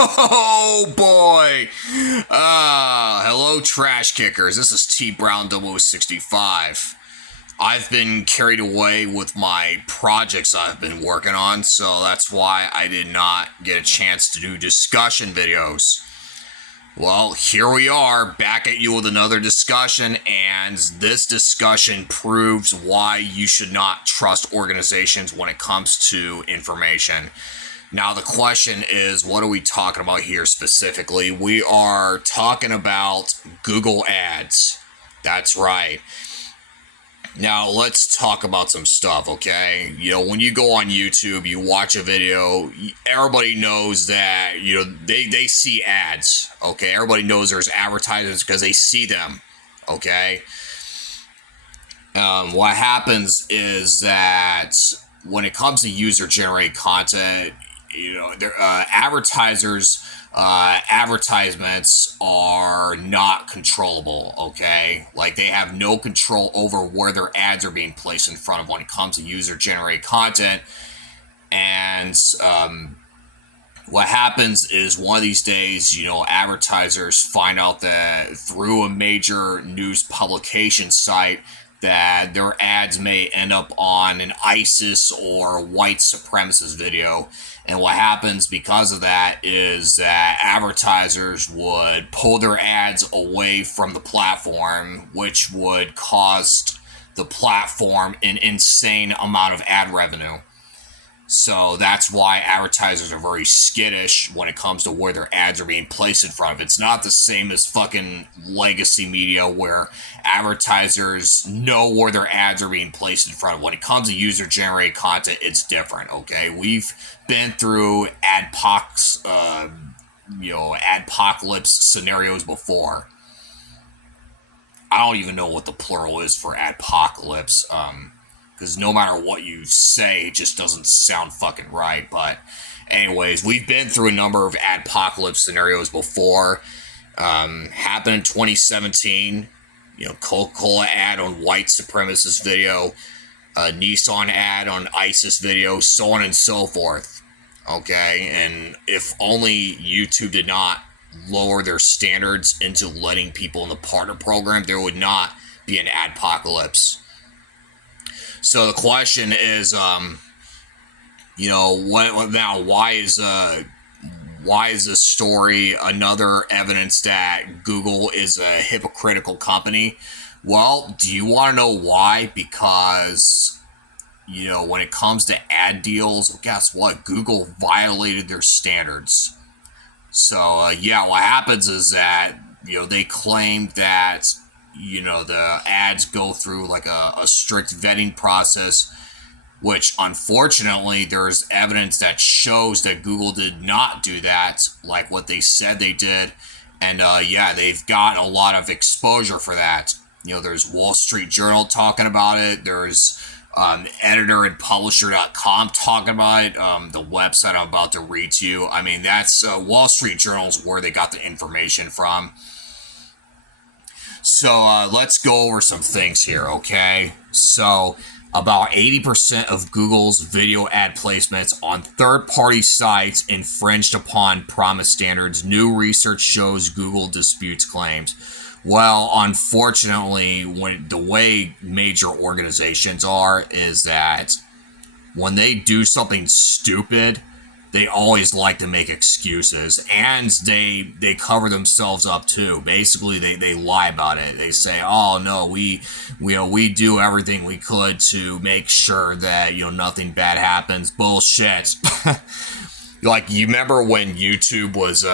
Oh boy! Hello, trash kickers. This is TBrown0065. I've been carried away with my projects I've been working on, so that's why I did not get a chance to do discussion videos. Well, here we are, back at you with another discussion, and this discussion proves why you should not trust organizations when it comes to information. Now, the question is, what are we talking about here specifically? We are talking about Google Ads. That's right. Now, let's talk about some stuff, okay? You know, when you go on YouTube, you watch a video, everybody knows that, they see ads, okay? Everybody knows there's advertisements because they see them, okay? What happens is that when it comes to user-generated content, advertisements are not controllable, okay? Like, they have no control over where their ads are being placed in front of when it comes to user-generated content. And what happens is one of these days, advertisers find out that through a major news publication site that their ads may end up on an ISIS or white supremacist video. And what happens because of that is that advertisers would pull their ads away from the platform, which would cost the platform an insane amount of ad revenue. So that's why advertisers are very skittish when it comes to where their ads are being placed in front of. It's not the same as fucking legacy media where advertisers know where their ads are being placed in front of. When it comes to user-generated content, it's different, okay? We've been through adpocalypse scenarios before. I don't even know what the plural is for adpocalypse, because no matter what you say, it just doesn't sound fucking right. But anyways, we've been through a number of adpocalypse scenarios before. Happened in 2017. Coca-Cola ad on white supremacist video, Nissan ad on ISIS video, so on and so forth. Okay, and if only YouTube did not lower their standards into letting people in the partner program, there would not be an adpocalypse. So the question is, why is this story another evidence that Google is a hypocritical company? Well, do you want to know why? Because, when it comes to ad deals, guess what? Google violated their standards. So, what happens is that, they claim that the ads go through like a strict vetting process, which unfortunately there's evidence that shows that Google did not do that, like what they said they did. And they've gotten a lot of exposure for that. There's Wall Street Journal talking about it. There's editor and publisher.com talking about it. The website I'm about to read to you. I mean, that's Wall Street Journal's where they got the information from. So let's go over some things here, okay? So about 80% of Google's video ad placements on third-party sites infringed upon promised standards. New research shows Google disputes claims. Well, unfortunately, the way major organizations are is that when they do something stupid, they always like to make excuses, and they cover themselves up too. Basically, they lie about it. They say, "Oh no, we do everything we could to make sure that nothing bad happens." Bullshit. Like, you remember when YouTube was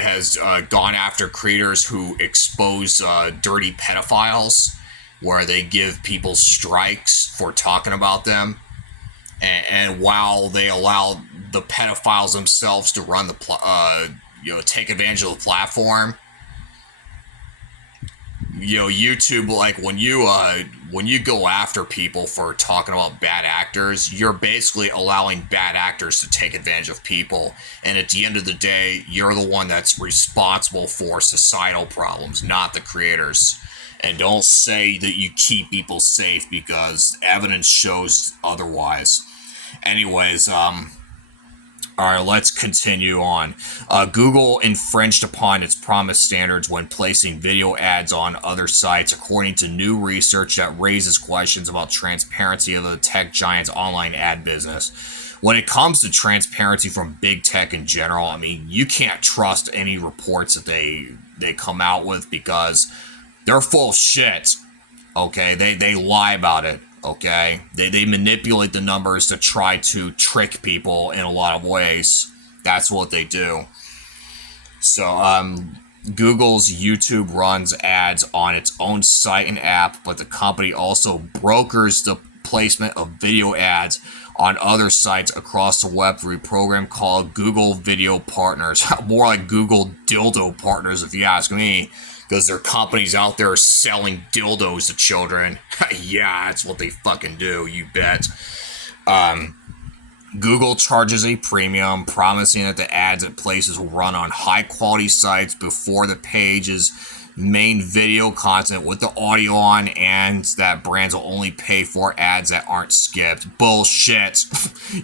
has gone after creators who expose dirty pedophiles, where they give people strikes for talking about them. And while they allow the pedophiles themselves to run take advantage of the platform, YouTube, like when you go after people for talking about bad actors, you're basically allowing bad actors to take advantage of people. And at the end of the day, you're the one that's responsible for societal problems, not the creators. And don't say that you keep people safe, because evidence shows otherwise. Anyways, All right, let's continue on. Google infringed upon its promised standards when placing video ads on other sites, according to new research that raises questions about transparency of the tech giant's online ad business. When it comes to transparency from big tech in general, I mean, you can't trust any reports that they come out with because they're full of shit. Okay, they lie about it. Okay, they manipulate the numbers to try to trick people in a lot of ways. That's what they do. So Google's YouTube runs ads on its own site and app, but the company also brokers the placement of video ads on other sites across the web through a program called Google Video Partners. More like Google Dildo Partners, if you ask me, because there are companies out there selling dildos to children. Yeah, that's what they fucking do, you bet. Google charges a premium, promising that the ads it places will run on high-quality sites before the page's main video content with the audio on, and that brands will only pay for ads that aren't skipped. Bullshit.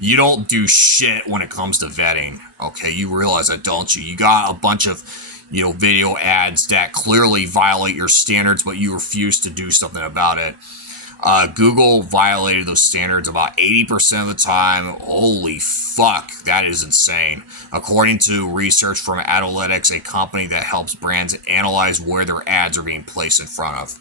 You don't do shit when it comes to vetting. Okay, you realize that, don't you? You got a bunch of, video ads that clearly violate your standards, but you refuse to do something about it. Google violated those standards about 80% of the time. Holy fuck, that is insane. According to research from Analytics, a company that helps brands analyze where their ads are being placed in front of.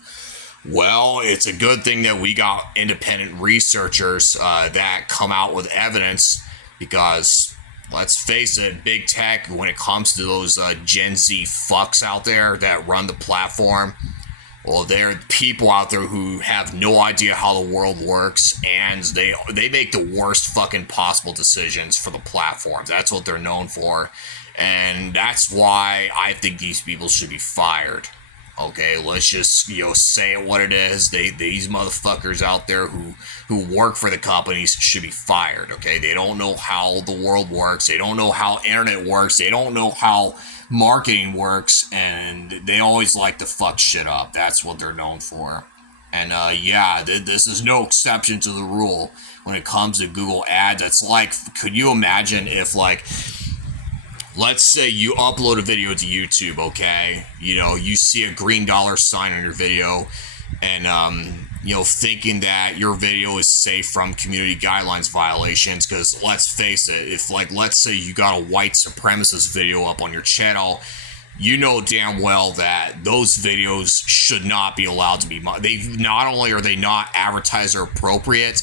Well, it's a good thing that we got independent researchers that come out with evidence, because let's face it, big tech, when it comes to those Gen Z fucks out there that run the platform, well, there are people out there who have no idea how the world works, and they make the worst fucking possible decisions for the platforms. That's what they're known for, and that's why I think these people should be fired. Okay, let's just say it what it is. These motherfuckers out there who work for the companies should be fired. Okay, they don't know how the world works. They don't know how internet works. They don't know how marketing works, and they always like to fuck shit up. That's what they're known for. And this is no exception to the rule when it comes to Google ads. It's like, could you imagine if, like, let's say you upload a video to YouTube, okay? You see a green dollar sign on your video, and thinking that your video is safe from community guidelines violations, because let's face it, if, like, let's say you got a white supremacist video up on your channel, you know damn well that those videos should not be allowed to be, not only are they not advertiser appropriate,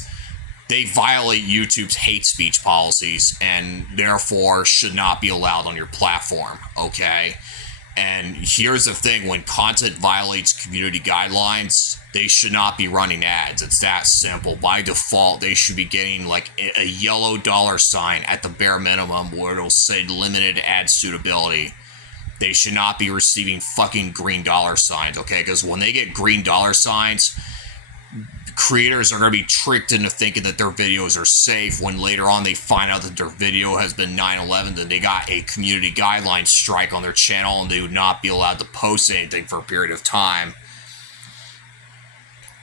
they violate YouTube's hate speech policies and therefore should not be allowed on your platform, okay? And here's the thing, when content violates community guidelines, they should not be running ads. It's that simple. By default, they should be getting like a yellow dollar sign at the bare minimum where it'll say limited ad suitability. They should not be receiving fucking green dollar signs, okay? Because when they get green dollar signs, creators are going to be tricked into thinking that their videos are safe when later on they find out that their video has been 9/11, then they got a community guidelines strike on their channel and they would not be allowed to post anything for a period of time.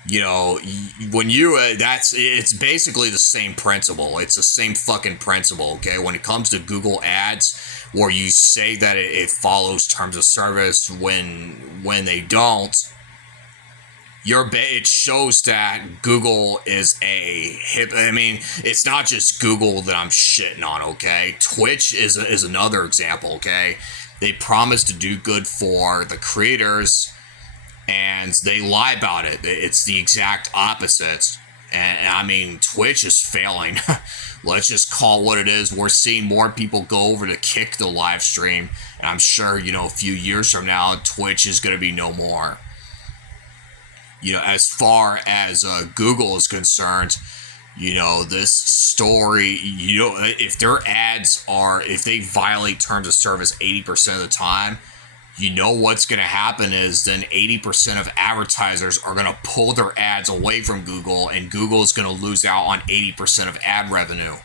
When it's basically the same principle. It's the same fucking principle, okay? When it comes to Google ads, where you say that it follows terms of service when they don't, it shows that Google is it's not just Google that I'm shitting on, okay? Twitch is another example, okay? They promise to do good for the creators, and they lie about it. It's the exact opposite. And Twitch is failing. Let's just call it what it is. We're seeing more people go over to Kick the live stream, and I'm sure, a few years from now, Twitch is going to be no more. As far as Google is concerned, this story, if their ads if they violate terms of service 80% of the time, what's going to happen is then 80% of advertisers are going to pull their ads away from Google, and Google is going to lose out on 80% of ad revenue.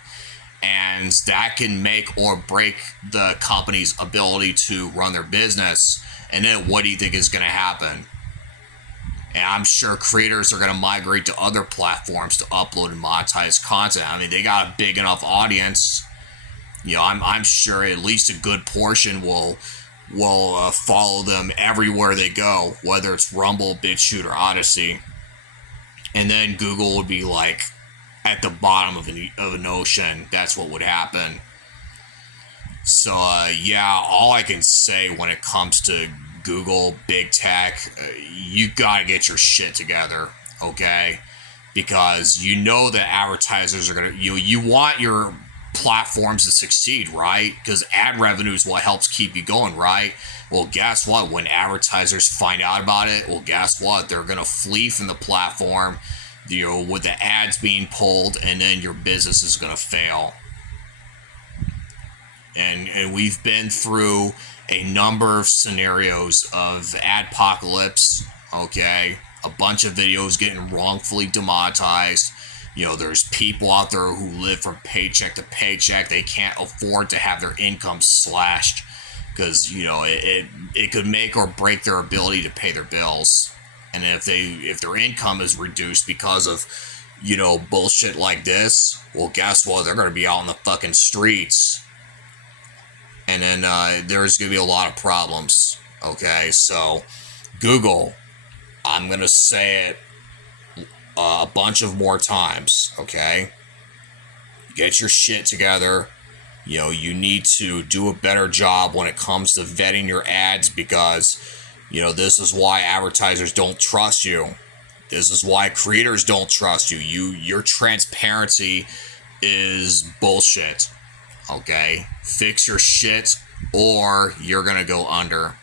And that can make or break the company's ability to run their business. And then what do you think is going to happen? And I'm sure creators are going to migrate to other platforms to upload and monetize content. They got a big enough audience. You know, I'm sure at least a good portion will follow them everywhere they go, whether it's Rumble, BitChute, or Odyssey. And then Google would be like at the bottom of an ocean. That's what would happen. So, yeah, all I can say when it comes to Google, big tech, you gotta get your shit together, okay? Because you know that advertisers are gonna, you want your platforms to succeed, right? Because ad revenue is what helps keep you going, right? Well, guess what? When advertisers find out about it, well, guess what? They're gonna flee from the platform, with the ads being pulled, and then your business is gonna fail. And we've been through a number of scenarios of adpocalypse, okay? A bunch of videos getting wrongfully demonetized. There's people out there who live from paycheck to paycheck. They can't afford to have their income slashed because, it could make or break their ability to pay their bills. And if their income is reduced because of, bullshit like this, well, guess what? They're going to be out in the fucking streets, and then there's going to be a lot of problems. Okay, so Google, I'm going to say it a bunch of more times. Okay, get your shit together. You need to do a better job when it comes to vetting your ads, because this is why advertisers don't trust you. This is why creators don't trust you. Your transparency is bullshit. Okay? Fix your shit or you're gonna go under.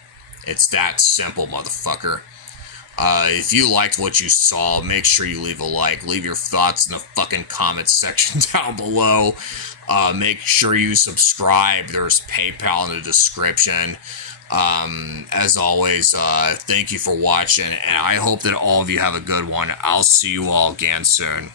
It's that simple, motherfucker. If you liked what you saw, make sure you leave a like. Leave your thoughts in the fucking comments section down below. Make sure you subscribe. There's PayPal in the description. As always, thank you for watching, and I hope that all of you have a good one. I'll see you all again soon.